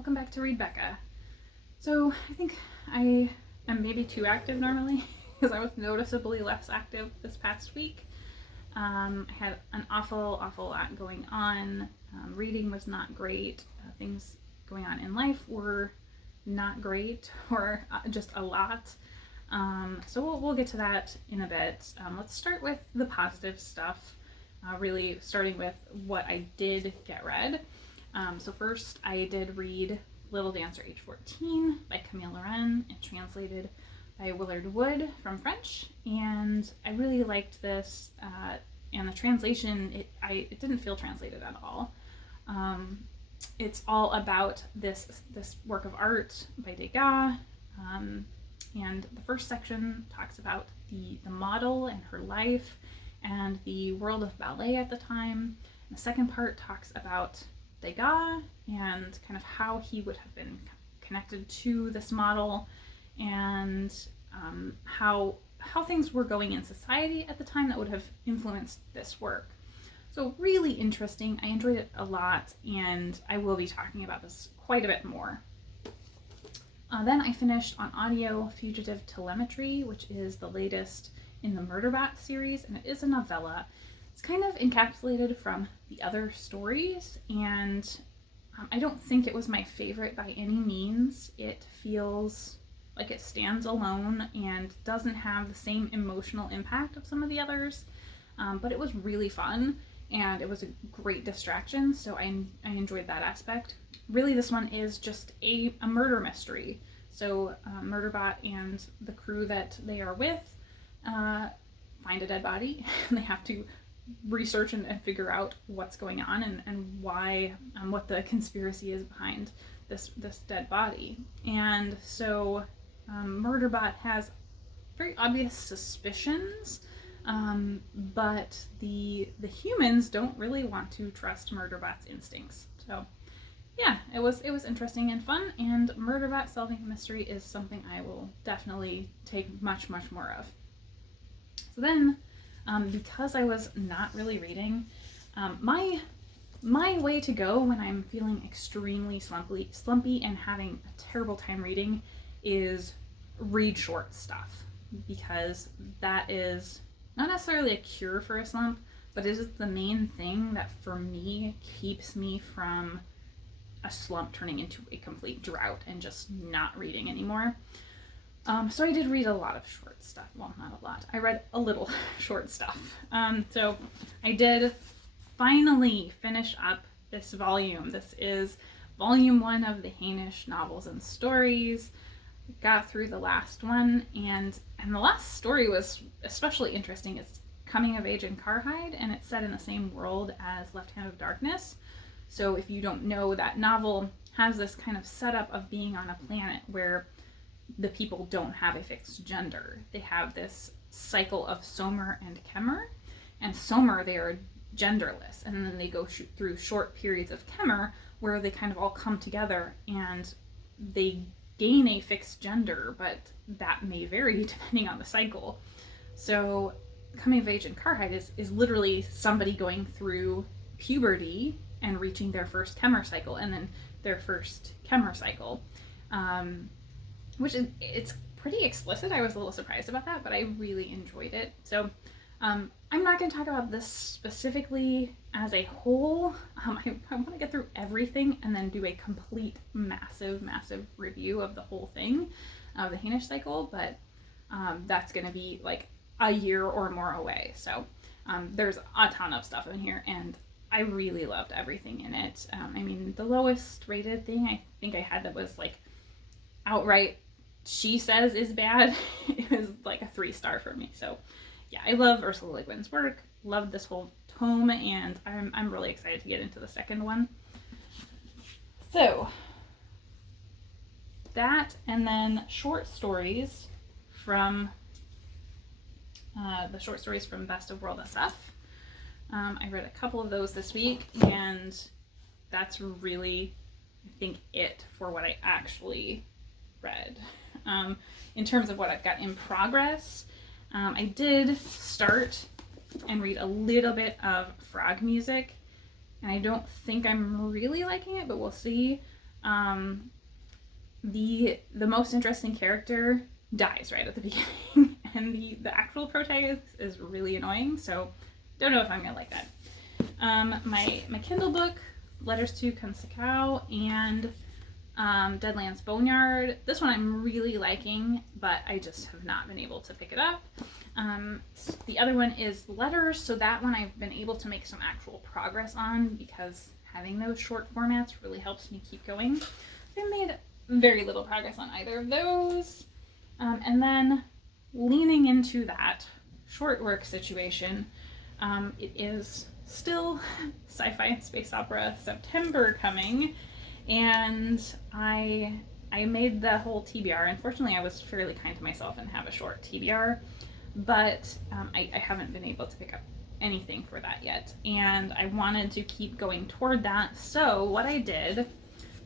Welcome back to Read Becca. So I think I am maybe too active normally because I was noticeably less active this past week. I had an awful lot going on. Reading was not great. Things going on in life were not great, or just a lot. So we'll get to that in a bit. Let's start with the positive stuff, really starting with what I did get read. So first I did read Little Dancer Age 14 by Camille and translated by Willard from French, and I really liked this, and the translation, it didn't feel translated at all. It's all about this work of art by Degas, and the first section talks about the model and her life and the world of ballet at the time. And the second part talks about Degas and kind of how he would have been connected to this model, and how things were going in society at the time that would have influenced this work. So really interesting. I enjoyed it a lot, and I will be talking about this quite a bit more. Then I finished on audio Fugitive Telemetry, which is the latest in the Murderbot series, and it is a novella. It's kind of encapsulated from the other stories, and I don't think it was my favorite by any means. It feels like it stands alone and doesn't have the same emotional impact of some of the others, but it was really fun, and it was a great distraction, so I enjoyed that aspect. Really, this one is just a murder mystery. So Murderbot and the crew that they are with find a dead body, and they have to research and figure out what's going on and why, what the conspiracy is behind this dead body. And so Murderbot has very obvious suspicions, but the humans don't really want to trust Murderbot's instincts. So yeah, it was interesting and fun, and Murderbot solving a mystery is something I will definitely take much more of. So then, because I was not really reading, my way to go when I'm feeling extremely slumpy and having a terrible time reading is read short stuff, because that is not necessarily a cure for a slump, but it is the main thing that for me keeps me from a slump turning into a complete drought and just not reading anymore. So I did read a lot of short stuff. Well, not a lot. I read a little short stuff. So I did finally finish up this volume. This is volume 1 of the Hainish novels and stories. Got through the last one, and the last story was especially interesting. It's coming of age in Carhide, and it's set in the same world as Left Hand of Darkness. So if you don't know, that novel has this kind of setup of being on a planet where the people don't have a fixed gender. They have this cycle of Somer and Kemer, and Somer, they are genderless, and then they go through short periods of Kemer where they kind of all come together and they gain a fixed gender, but that may vary depending on the cycle. So coming of age in Carhide is literally somebody going through puberty and reaching their first Kemer cycle, and then their first Kemer cycle, which it's pretty explicit. I was a little surprised about that, but I really enjoyed it. So I'm not going to talk about this specifically as a whole. I want to get through everything and then do a complete massive review of the whole thing, of the Hainish cycle, but that's going to be like a year or more away. So there's a ton of stuff in here, and I really loved everything in it. I mean, the lowest rated thing I think I had that was like outright she says is bad, it was like a 3-star for me. So yeah, I love Ursula Le Guin's work, loved this whole tome, and I'm really excited to get into the second one. So that, and then short stories from the short stories from Best of World SF. I read a couple of those this week, and that's really, I think, it for what I actually read. In terms of what I've got in progress, I did start and read a little bit of frog music, and I don't think I'm really liking it, but we'll see. the most interesting character dies right at the beginning, and the actual protagonist is really annoying, so don't know if I'm gonna like that. My Kindle book, Letters to Consakao, and Deadlands Boneyard. This one I'm really liking, but I just have not been able to pick it up. The other one is Letters, so that one I've been able to make some actual progress on because having those short formats really helps me keep going. I made very little progress on either of those. And then leaning into that short work situation, it is still sci-fi and space opera September coming, and I made the whole TBR. Unfortunately, I was fairly kind to myself and have a short TBR, but I haven't been able to pick up anything for that yet, and I wanted to keep going toward that. So what I did,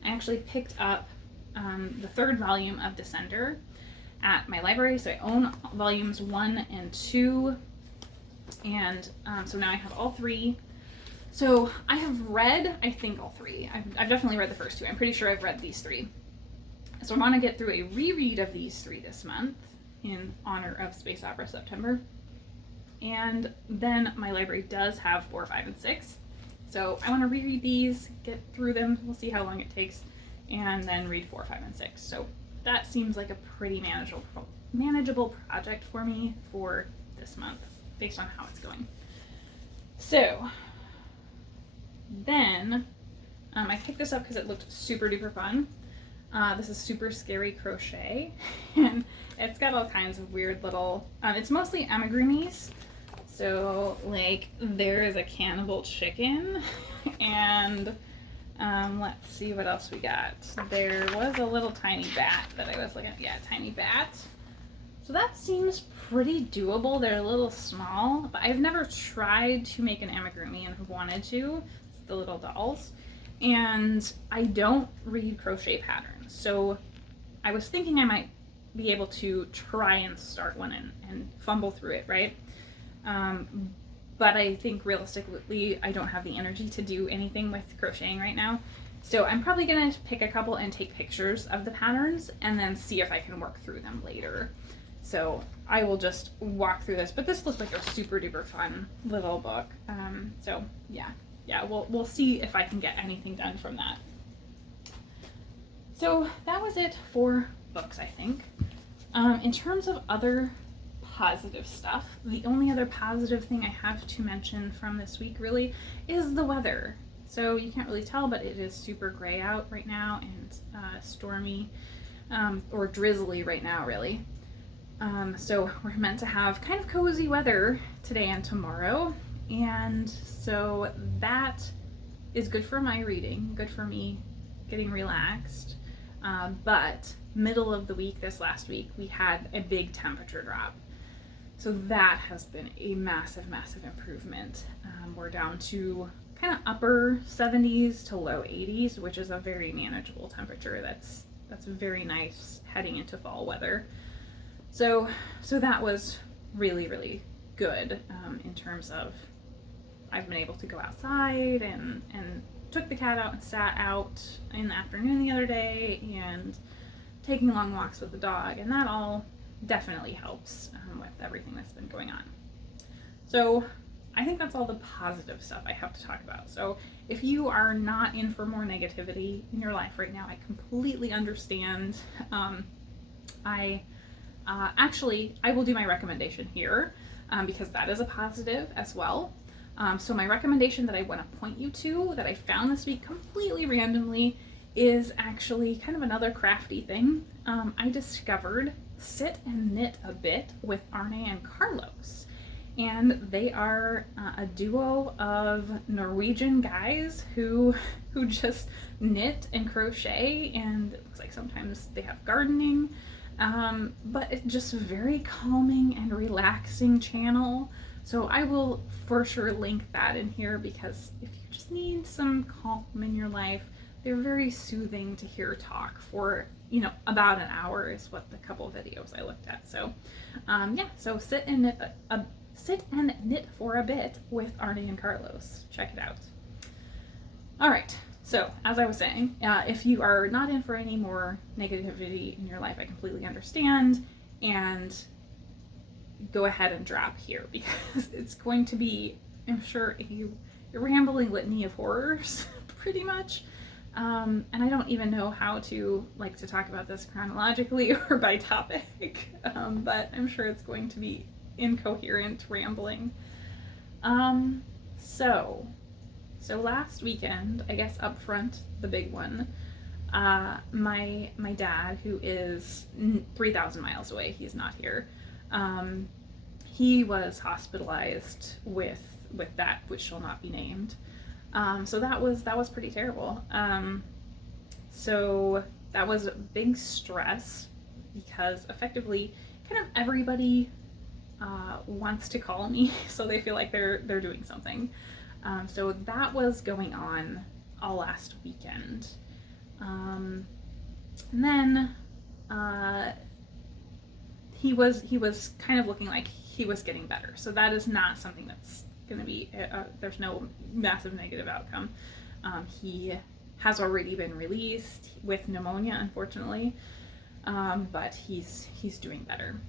I actually picked up the third volume of Descender at my library. So I own volumes 1 and 2, and so now I have all 3. So I have read, I think, all 3. I've definitely read the first 2. I'm pretty sure I've read these 3. So I want to get through a reread of these 3 this month in honor of Space Opera September. And then my library does have 4, 5, and 6. So I want to reread these, get through them. We'll see how long it takes, and then read 4, 5, and 6. So that seems like a pretty manageable project for me for this month, based on how it's going. So then I picked this up because it looked super duper fun. This is Super Scary Crochet, and it's got all kinds of weird little, it's mostly amigurumis. So like there is a cannibal chicken, and let's see what else we got. There was a little tiny bat that I was looking at. Yeah, tiny bat. So that seems pretty doable. They're a little small, but I've never tried to make an amigurumi and have wanted to. It's the little dolls. And I don't read crochet patterns. So I was thinking I might be able to try and start one and fumble through it, right? But I think realistically, I don't have the energy to do anything with crocheting right now. So I'm probably gonna pick a couple and take pictures of the patterns and then see if I can work through them later. So I will just walk through this, but this looks like a super duper fun little book. So yeah, we'll see if I can get anything done from that. So that was it for books, I think. In terms of other positive stuff, the only other positive thing I have to mention from this week really is the weather. So you can't really tell, but it is super gray out right now and stormy or drizzly right now, really. So we're meant to have kind of cozy weather today and tomorrow, and so that is good for my reading, good for me getting relaxed. But middle of the week, this last week, we had a big temperature drop. So that has been a massive, massive improvement. We're down to kind of upper 70s to low 80s, which is a very manageable temperature. That's very nice heading into fall weather. So that was really, really good in terms of I've been able to go outside and took the cat out and sat out in the afternoon the other day and taking long walks with the dog, and that all definitely helps with everything that's been going on. So I think that's all the positive stuff I have to talk about. So if you are not in for more negativity in your life right now, I completely understand. Actually, I will do my recommendation here because that is a positive as well. So my recommendation that I want to point you to that I found this week completely randomly is actually kind of another crafty thing. I discovered Sit and Knit a Bit with Arne and Carlos. And they are a duo of Norwegian guys who just knit and crochet, and it looks like sometimes they have gardening. But it's just a very calming and relaxing channel. So I will for sure link that in here because if you just need some calm in your life, they're very soothing to hear talk for, about an hour is what the couple videos I looked at. So yeah, so sit and knit for a bit with Arne and Carlos. Check it out. All right, So, as I was saying, if you are not in for any more negativity in your life, I completely understand, and go ahead and drop here, because it's going to be, I'm sure, a rambling litany of horrors, pretty much. And I don't even know how to talk about this chronologically or by topic, but I'm sure it's going to be incoherent rambling. So last weekend, I guess up front, the big one, my dad, who is 3,000 miles away, he's not here, he was hospitalized with that which shall not be named. So that was pretty terrible. So that was a big stress, because effectively kind of everybody wants to call me, so they feel like they're doing something. So that was going on all last weekend. And then he was kind of looking like he was getting better. So that is not something that's going to be, there's no massive negative outcome. He has already been released with pneumonia, unfortunately, but he's doing better.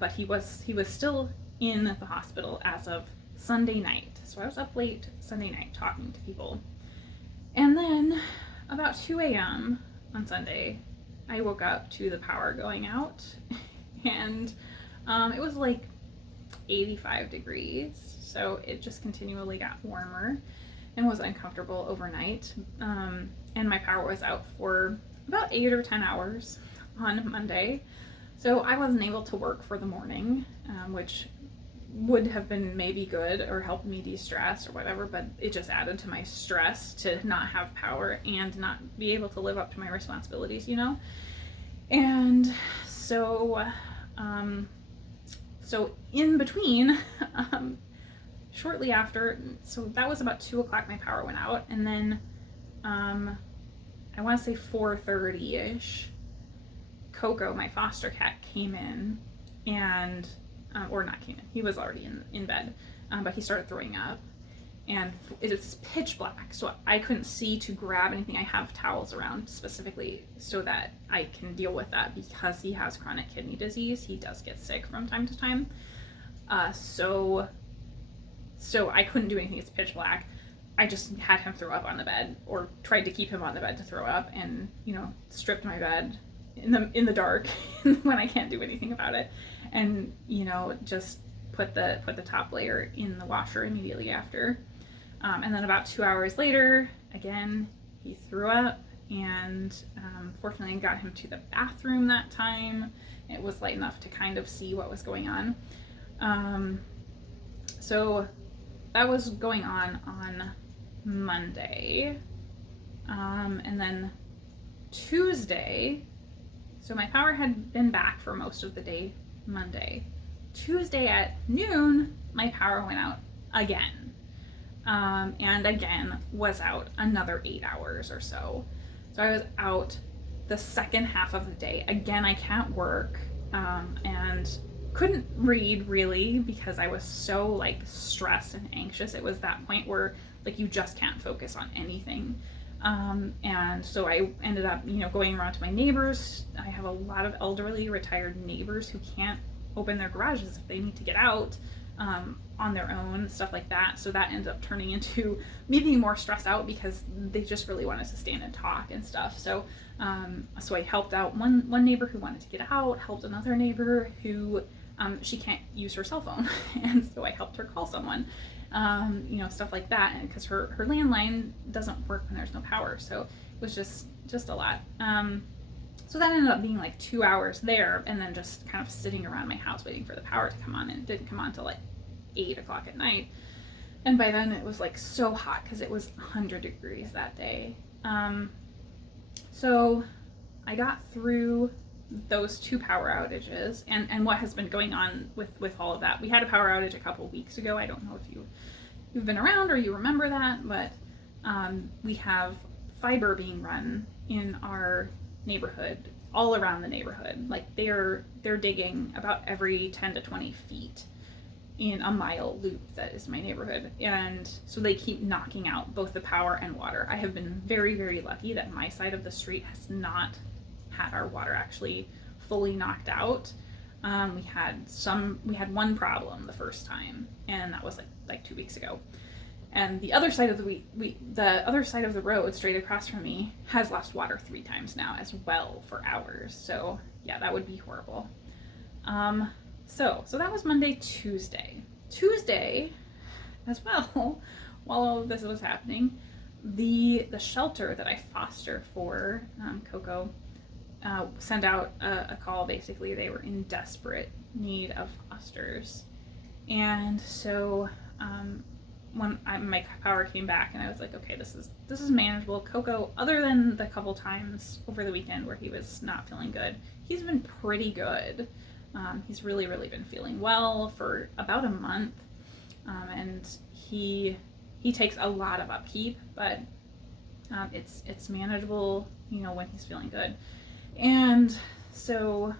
But he was still in the hospital as of Sunday night. So I was up late Sunday night talking to people. And then about 2 a.m. on Sunday, I woke up to the power going out, and it was like 85 degrees. So it just continually got warmer and was uncomfortable overnight. And my power was out for about 8 or 10 hours on Monday. So I wasn't able to work for the morning, which would have been maybe good or helped me de-stress or whatever, but it just added to my stress to not have power and not be able to live up to my responsibilities, you know? And so, so in between, shortly after, so that was about 2 o'clock my power went out, and then I want to say 4:30-ish, Coco, my foster cat, came in, and or not came in, he was already in bed, but he started throwing up, and it's pitch black, so I couldn't see to grab anything. I have towels around specifically so that I can deal with that, because he has chronic kidney disease. He does get sick from time to time, so I couldn't do anything. It's pitch black. I just had him throw up on the bed, or tried to keep him on the bed to throw up, and stripped my bed in the dark when I can't do anything about it, and just put the top layer in the washer immediately after. And then about 2 hours later, again, he threw up, and fortunately I got him to the bathroom that time. It was light enough to kind of see what was going on. So that was going on Monday. And then Tuesday, so my power had been back for most of the day Monday. Tuesday at noon, my power went out again. And again was out another 8 hours or so. So I was out the second half of the day. Again, I can't work, and couldn't read really, because I was so stressed and anxious. It was that point where you just can't focus on anything. And so I ended up, going around to my neighbors. I have a lot of elderly retired neighbors who can't open their garages if they need to get out on their own, stuff like that. So that ended up turning into me being more stressed out, because they just really wanted to stand and talk and stuff. So so I helped out one neighbor who wanted to get out, helped another neighbor who she can't use her cell phone, and so I helped her call someone. Stuff like that, and because her landline doesn't work when there's no power, so it was just a lot. So that ended up being 2 hours there, and then just kind of sitting around my house waiting for the power to come on, and it didn't come on till 8 o'clock at night. And by then it was so hot, because it was 100 degrees that day. So I got through those 2 power outages, and what has been going on with all of that. We had a power outage a couple weeks ago. I don't know if you've been around or you remember that, but we have fiber being run in our neighborhood, all around the neighborhood. They're digging about every 10 to 20 feet in a mile loop that is my neighborhood, and so they keep knocking out both the power and water. I have been very, very lucky that my side of the street has not had our water actually fully knocked out. We had one problem the first time, and that was like 2 weeks ago. And the other side of the other side of the road, straight across from me, has lost water 3 times now as well for hours. So yeah, that would be horrible. So that was Monday. Tuesday, as well, while all of this was happening, the shelter that I foster for Coco sent out a call. Basically, they were in desperate need of fosters, and so when my power came back, and I was like, okay, this is manageable. Coco, other than the couple times over the weekend where he was not feeling good, he's been pretty good. He's really, really been feeling well for about a month, and he takes a lot of upkeep, but it's manageable, when he's feeling good. And so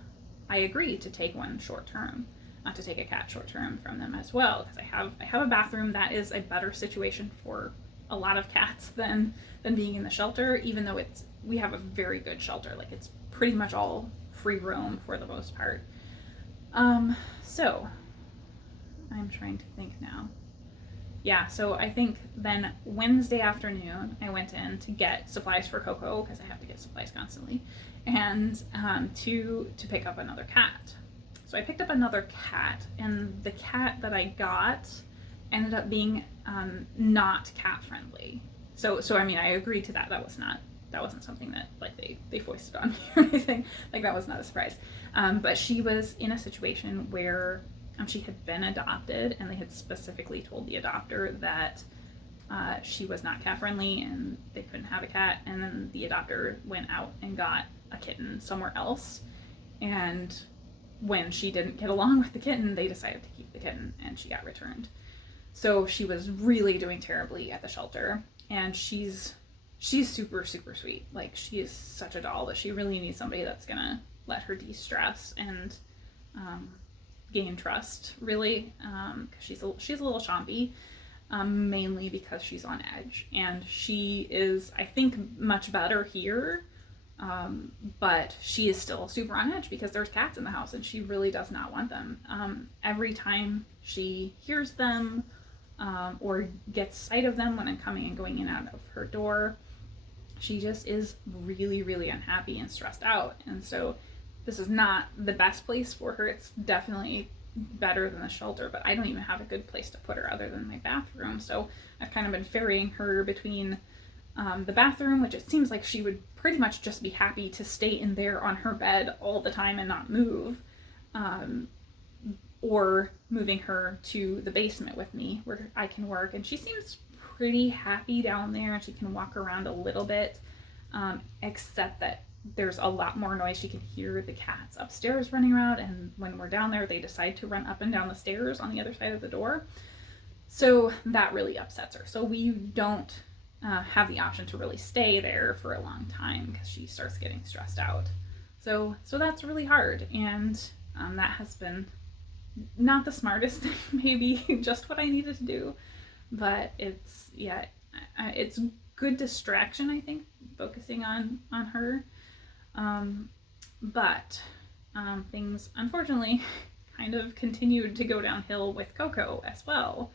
I agreed to take one short term, to take a cat short term from them as well, because I have a bathroom that is a better situation for a lot of cats than being in the shelter, even though we have a very good shelter. Like, it's pretty much all free roam for the most part. So I'm trying to think now. Yeah, so I think then Wednesday afternoon I went in to get supplies for Coco, because I have to get supplies constantly, and to pick up another cat. So I picked up another cat, and the cat that I got ended up being not cat friendly. So I mean, I agreed to that. That wasn't something that they foisted on me or anything. Like, that was not a surprise. But she was in a situation where she had been adopted, and they had specifically told the adopter that she was not cat friendly and they couldn't have a cat. And then the adopter went out and got a kitten somewhere else. And when she didn't get along with the kitten, they decided to keep the kitten, and she got returned. So she was really doing terribly at the shelter, and she's super, super sweet. Like, she is such a doll that she really needs somebody that's gonna let her de-stress and gain trust, really, because she's a little chompy, mainly because she's on edge, and she is, I think, much better here, but she is still super on edge because there's cats in the house, and she really does not want them. Every time she hears them or gets sight of them when I'm coming and going in and out of her door, she just is really, really unhappy and stressed out. And so this is not the best place for her. It's definitely better than the shelter, but I don't even have a good place to put her other than my bathroom. So I've kind of been ferrying her between the bathroom, which it seems like she would pretty much just be happy to stay in there on her bed all the time and not move, or moving her to the basement with me where I can work. And she seems pretty happy down there, and she can walk around a little bit, except that there's a lot more noise. She can hear the cats upstairs running around, and when we're down there, they decide to run up and down the stairs on the other side of the door. So that really upsets her. So we don't have the option to really stay there for a long time because she starts getting stressed out. So that's really hard, and that has been not the smartest thing, maybe just what I needed to do, but it's good distraction, I think, focusing on her. But things unfortunately kind of continued to go downhill with Coco as well.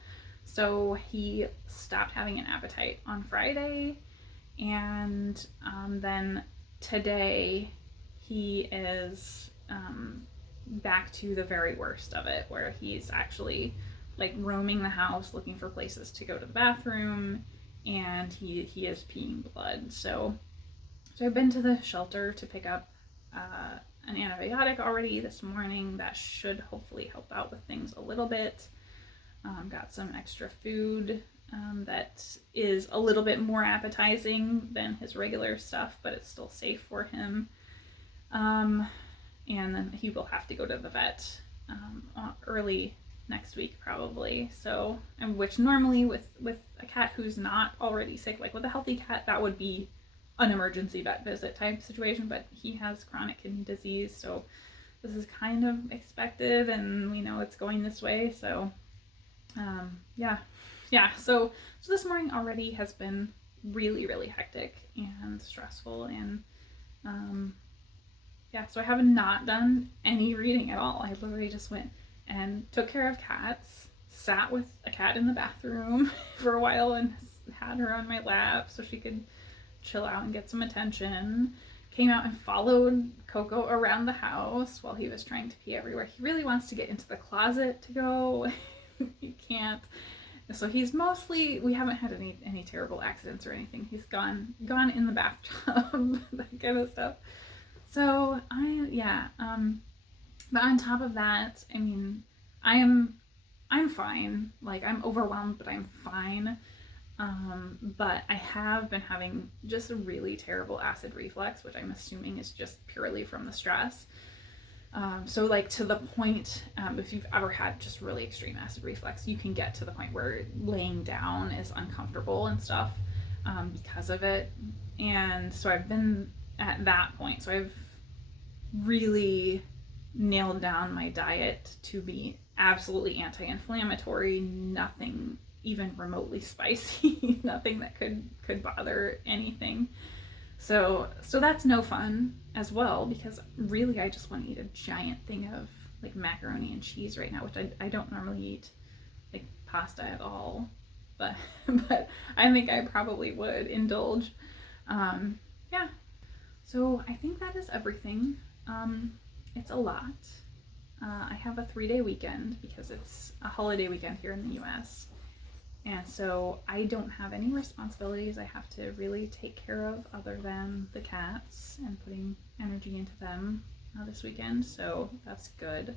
So he stopped having an appetite on Friday, and then today he is back to the very worst of it, where he's actually like roaming the house looking for places to go to the bathroom, and he is peeing blood. So I've been to the shelter to pick up an antibiotic already this morning. That should hopefully help out with things a little bit. Got some extra food that is a little bit more appetizing than his regular stuff, but it's still safe for him. And then he will have to go to the vet early next week probably. So, and which normally with a cat who's not already sick, like with a healthy cat, that would be an emergency vet visit type situation, but he has chronic kidney disease, so this is kind of expected, and we know it's going this way. So Yeah. Yeah. So this morning already has been really, really hectic and stressful. And yeah, so I have not done any reading at all. I literally just went and took care of cats, sat with a cat in the bathroom for a while and had her on my lap so she could chill out and get some attention. Came out and followed Coco around the house while he was trying to pee everywhere. He really wants to get into the closet to go. He can't. So he's mostly, we haven't had any terrible accidents or anything. He's gone in the bathtub, that kind of stuff. So but on top of that, I mean, I'm fine. Like, I'm overwhelmed, but I'm fine. But I have been having just a really terrible acid reflux, which I'm assuming is just purely from the stress. So like to the point, if you've ever had just really extreme acid reflux, you can get to the point where laying down is uncomfortable and stuff because of it. And so I've been at that point. So I've really nailed down my diet to be absolutely anti-inflammatory, nothing even remotely spicy, nothing that could bother anything. So that's no fun as well, because really I just want to eat a giant thing of like macaroni and cheese right now, which I don't normally eat like pasta at all, but I think I probably would indulge. Yeah. So I think that is everything. It's a lot. I have a 3-day weekend because it's a holiday weekend here in the US. And so I don't have any responsibilities I have to really take care of other than the cats and putting energy into them this weekend. So that's good.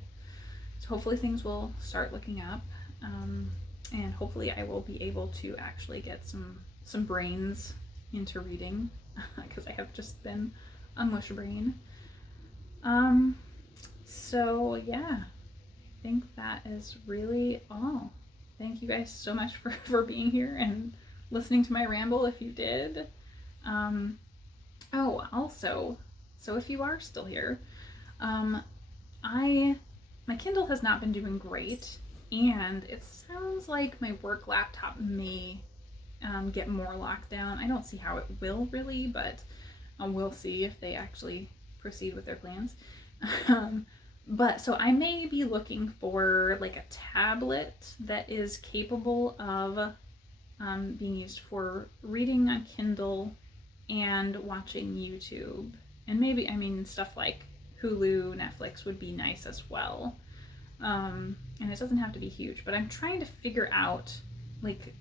So hopefully things will start looking up. And hopefully I will be able to actually get some brains into reading because I have just been a mush brain. So yeah, I think that is really all. Thank you guys so much for being here and listening to my ramble if you did. Oh, also, so if you are still here, my Kindle has not been doing great, and it sounds like my work laptop may get more locked down. I don't see how it will really, but we'll see if they actually proceed with their plans. But so I may be looking for like a tablet that is capable of being used for reading on Kindle and watching YouTube. And maybe, I mean, stuff like Hulu, Netflix would be nice as well. And it doesn't have to be huge, but I'm trying to figure out like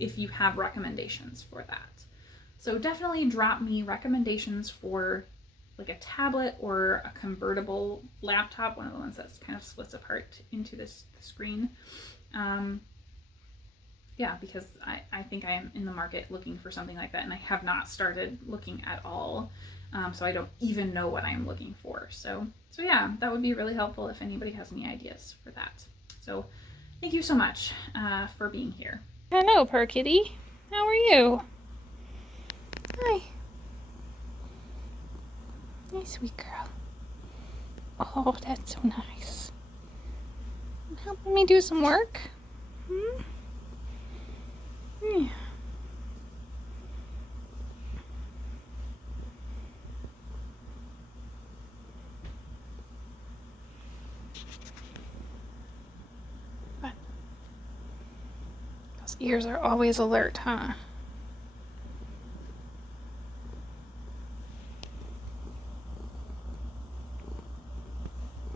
if you have recommendations for that. So definitely drop me recommendations for like a tablet or a convertible laptop, one of the ones that kind of splits apart into this screen. Yeah, because I think I am in the market looking for something like that, and I have not started looking at all. So I don't even know what I'm looking for. So yeah, that would be really helpful if anybody has any ideas for that. So thank you so much for being here. Hello, Purr Kitty. How are you? Hi. Hey, sweet girl. Oh, that's so nice. Helping me do some work? Yeah. But those ears are always alert, huh?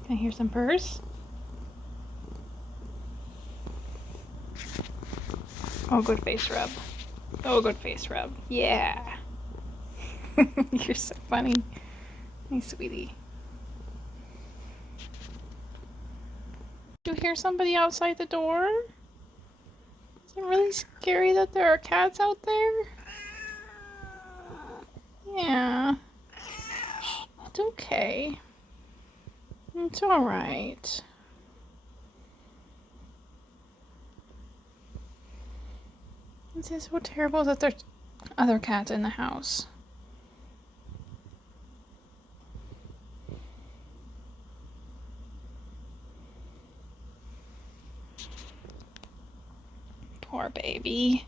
Can I hear some purrs? Oh, good face rub. Oh, good face rub. Yeah. You're so funny. Hey, sweetie. Do you hear somebody outside the door? Is it really scary that there are cats out there? Yeah. It's okay. It's alright. This is so terrible that there's other cats in the house. Poor baby.